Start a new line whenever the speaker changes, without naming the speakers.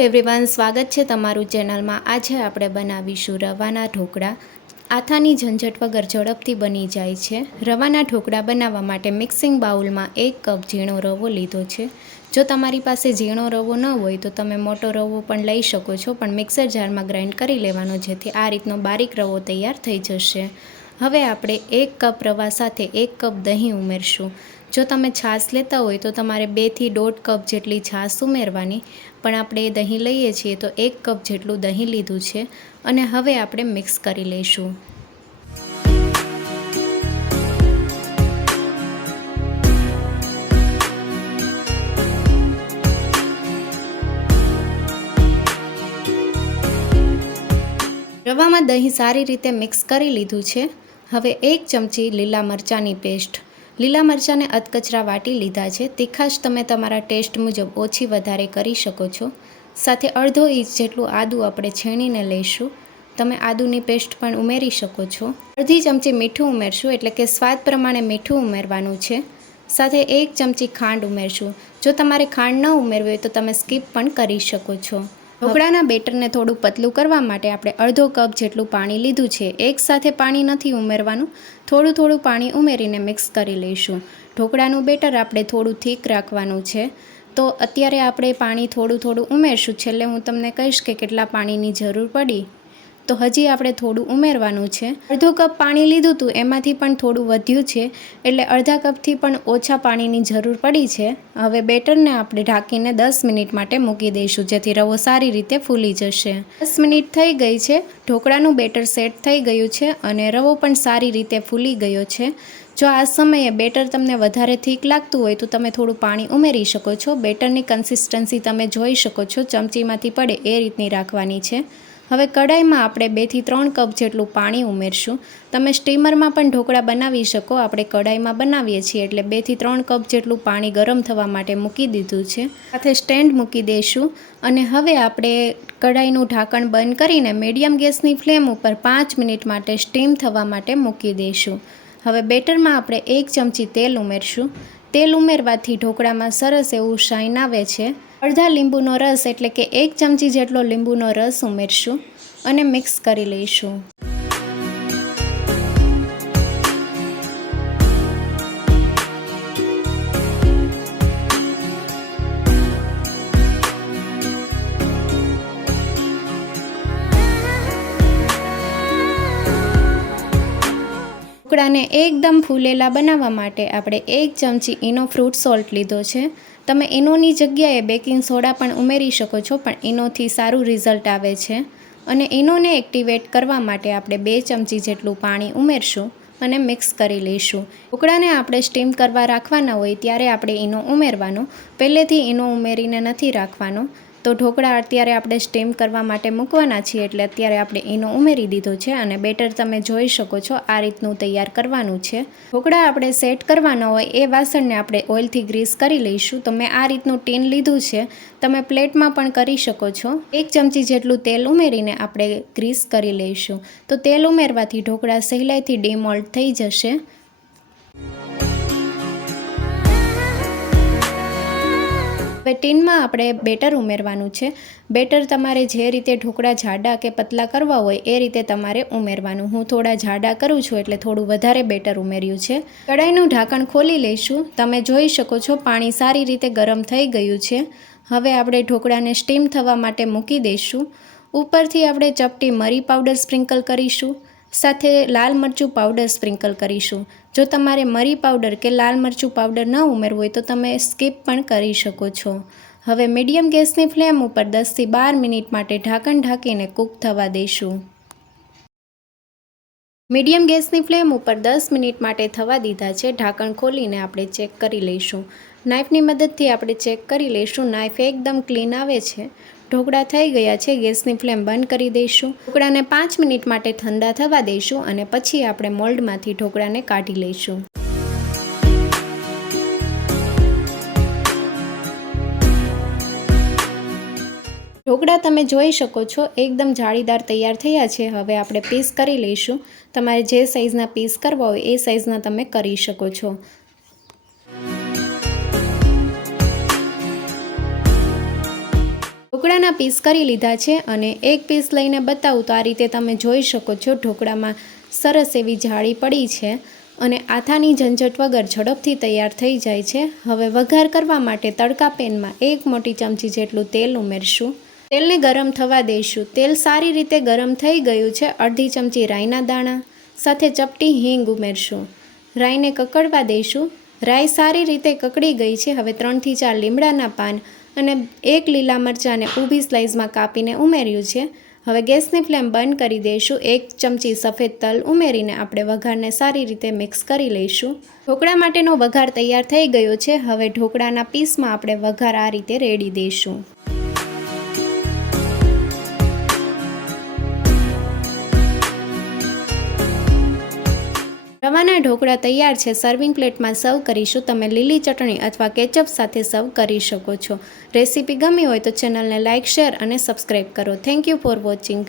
Everyone સ્વાગત છે તમારું ચેનલમાં. આજે આપણે બનાવીશું રવાના ઢોકળા. આથાની ઝંઝટ વગર ઝડપથી બની જાય છે. રવાના ઢોકળા બનાવવા માટે મિક્સિંગ બાઉલમાં એક કપ ઝીણો રવો લીધો છે. જો તમારી પાસે ઝીણો રવો ન હોય તો તમે મોટો રવો પણ લઈ શકો છો, પણ મિક્સર જારમાં ગ્રાઇન્ડ કરી લેવાનો, જેથી આ રીતનો બારીક રવો તૈયાર થઈ જશે. હવે આપણે એક કપ રવા સાથે એક કપ દહીં ઉમેરશું. જો તમે છાશ લેતા હોય તો તમારે બેથી દોઢ કપ જેટલી છાશ ઉમેરવાની, પણ આપણે દહીં લઈએ છીએ તો એક કપ જેટલું દહીં લીધું છે અને હવે આપણે મિક્સ કરી લઈશું. રવામાં દહીં સારી રીતે મિક્સ કરી લીધું છે. હવે એક ચમચી લીલા મરચાંની પેસ્ટ. લીલા મરચાંને અધકચરા વાટી લીધા છે. તીખાશ તમે તમારા ટેસ્ટ મુજબ ઓછી વધારે કરી શકો છો. સાથે અડધો ઇંચ જેટલું આદું આપણે છીણીને લઈશું. તમે આદુની પેસ્ટ પણ ઉમેરી શકો છો. અડધી ચમચી મીઠું ઉમેરશું એટલે કે સ્વાદ પ્રમાણે મીઠું ઉમેરવાનું છે. સાથે એક ચમચી ખાંડ ઉમેરશું. જો તમારે ખાંડ ન ઉમેરવી હોય તો તમે સ્કીપ પણ કરી શકો છો. ઢોકળાના બેટરને થોડું પતલું કરવા માટે આપણે અડધો કપ જેટલું પાણી લીધું છે. એક સાથે પાણી નથી ઉમેરવાનું. થોડું થોડું પાણી ઉમેરીને મિક્સ કરી લઈશું. ઢોકળાનું બેટર આપણે થોડું થીક રાખવાનું છે. તો અત્યારે આપણે પાણી થોડું થોડું ઉમેરશું. છેલ્લે હું તમને કહીશ કે કેટલા પાણીની જરૂર પડી. તો હજી આપણે થોડું ઉમેરવાનું છે. અડધો કપ પાણી લીધું હતું એમાંથી પણ થોડું વધ્યું છે, એટલે અડધા કપથી પણ ઓછા પાણીની જરૂર પડી છે. હવે બેટરને આપણે ઢાંકીને દસ મિનિટ માટે મૂકી દઈશું, જેથી રવો સારી રીતે ફૂલી જશે. દસ મિનિટ થઈ ગઈ છે, ઢોકળાનું બેટર સેટ થઈ ગયું છે અને રવો પણ સારી રીતે ફૂલી ગયો છે. જો આ સમયે બેટર તમને વધારે થીક લાગતું હોય, તો તમે થોડું પાણી ઉમેરી શકો છો. બેટરની કન્સિસ્ટન્સી તમે જોઈ શકો છો, ચમચીમાંથી પડે એ રીતની રાખવાની છે. હવે કઢાઈમાં આપણે બેથી ત્રણ કપ જેટલું પાણી ઉમેરશું. તમે સ્ટીમરમાં પણ ઢોકળા બનાવી શકો. આપણે કડાઈમાં બનાવીએ છીએ એટલે બેથી ત્રણ કપ જેટલું પાણી ગરમ થવા માટે મૂકી દીધું છે. સાથે સ્ટેન્ડ મૂકી દઈશું અને હવે આપણે કઢાઈનું ઢાંકણ બંધ કરીને મીડિયમ ગેસની ફ્લેમ ઉપર પાંચ મિનિટ માટે સ્ટીમ થવા માટે મૂકી દઈશું હવે બેટરમાં આપણે એક ચમચી તેલ ઉમેરશું. તેલ ઉમેરવાથી ઢોકળામાં સરસ એવું શાઇન આવે છે. અડધા લીંબુનો રસ એટલે કે એક ચમચી જેટલો લીંબુનો રસ ઉમેરશું અને મિક્સ કરી લઈશું. ઢોકળાને એકદમ ફૂલેલા બનાવવા માટે આપણે એક ચમચી ઈનો ફ્રૂટ સોલ્ટ લીધો છે. તમે એનોની જગ્યાએ બેકિંગ સોડા પણ ઉમેરી શકો છો, પણ એનોથી સારું રિઝલ્ટ આવે છે. અને એનોને એક્ટિવેટ કરવા માટે આપણે બે ચમચી જેટલું પાણી ઉમેરશું અને મિક્સ કરી લઈશું. ઢોકળાને આપણે સ્ટીમ કરવા રાખવાના હોય ત્યારે આપણે ઈનો ઉમેરવાનો. પહેલેથી ઈનો ઉમેરીને નથી રાખવાનો. તો ઢોકળા અત્યારે આપણે સ્ટીમ કરવા માટે મૂકવાના છીએ એટલે અત્યારે આપણે એનો ઉમેરી દીધો છે અને બેટર તમે જોઈ શકો છો આ રીતનું તૈયાર કરવાનું છે. ઢોકળા આપણે સેટ કરવાના હોય એ વાસણને આપણે ઓઇલથી ગ્રીસ કરી લઈશું. તો મેં આ રીતનું ટીન લીધું છે. તમે પ્લેટમાં પણ કરી શકો છો. એક ચમચી જેટલું તેલ ઉમેરીને આપણે ગ્રીસ કરી લઈશું. તો તેલ ઉમેરવાથી ઢોકળા સહેલાઈથી ડિમોલ્ટ થઈ જશે. હવે ટીનમાં આપણે બેટર ઉમેરવાનું છે. બેટર તમારે જે રીતે ઢોકળા જાડા કે પતલા કરવા હોય એ રીતે તમારે ઉમેરવાનું. હું થોડા જાડા કરું છું એટલે થોડું વધારે બેટર ઉમેર્યું છે. કડાઈનું ઢાંકણ ખોલી લઈશું. તમે જોઈ શકો છો પાણી સારી રીતે ગરમ થઈ ગયું છે. હવે આપણે ઢોકળાને સ્ટીમ થવા માટે મૂકી દઈશું. ઉપરથી આપણે ચપટી મરી પાવડર સ્પ્રિંકલ કરીશું. સાથે લાલ મરચું પાવડર સ્પ્રિંકલ કરીશું. જો તમારે મરી પાવડર કે લાલ મરચું પાવડર ન ઉમેરવું હોય તો તમે સ્કીપ પણ કરી શકો છો. હવે મીડિયમ ગેસની ફ્લેમ ઉપર દસથી બાર મિનિટ માટે ઢાંકણ ઢાંકીને કૂક થવા દઈશું. મીડિયમ ગેસની ફ્લેમ ઉપર દસ મિનિટ માટે થવા દીધા છે. ઢાંકણ ખોલીને આપણે ચેક કરી લઈશું. નાઇફની મદદથી આપણે ચેક કરી લઈશું. નાઇફ એકદમ ક્લીન આવે છે. ઢોકળા થઈ ગયા છે, ગેસની ફ્લેમ બંધ કરી દઈશું. ઢોકળાને પાંચ મિનિટ માટે ઠંડા થવા દઈશું અને પછી આપણે મોલ્ડમાંથી ઢોકળાને કાઢી લઈશું. ઢોકળા તમે જોઈ શકો છો, એકદમ જાળીદાર તૈયાર થયા છે. હવે આપણે પીસ કરી લઈશું. તમારે જે સાઇઝના પીસ કરવા હોય એ સાઇઝના તમે કરી શકો છો. ઢોકળાના પીસ કરી લીધા છે અને એક પીસ લઈને બતાવું તો આ રીતે તમે જોઈ શકો છો ઢોકળામાં સરસ એવી જાળી પડી છે અને આથાની ઝંઝટ વગર ઝડપથી તૈયાર થઈ જાય છે. હવે વઘાર કરવા માટે તડકા પેનમાં એક મોટી ચમચી જેટલું તેલ ઉમેરશું. તેલને ગરમ થવા દઈશું. તેલ સારી રીતે ગરમ થઈ ગયું છે. અડધી ચમચી રાઈના દાણા, સાથે ચપટી હિંગ ઉમેરશું. રાઈને કકડવા દઈશું. રાઈ સારી રીતે કકડી ગઈ છે. હવે ત્રણથી ચાર લીમડાના પાન અને એક લીલા મરચાંને ઊભી સ્લાઇસમાં કાપીને ઉમેર્યું છે. હવે ગેસની ફ્લેમ બંધ કરી દઈશું. એક ચમચી સફેદ તલ ઉમેરીને આપણે વઘારને સારી રીતે મિક્સ કરી લઈશું. ઢોકળા માટેનો વઘાર તૈયાર થઈ ગયો છે. હવે ઢોકળાના પીસમાં આપણે વઘાર આ રીતે રેડી દઈશું. રવાના ઢોકળા તૈયાર છે. સર્વિંગ પ્લેટમાં સર્વ કરીશું. તમે લીલી ચટણી અથવા કેચઅપ સાથે સર્વ કરી શકો છો. રેસીપી ગમી હોય તો ચેનલને લાઇક શેર અને સબસ્ક્રાઈબ કરો. Thank you for watching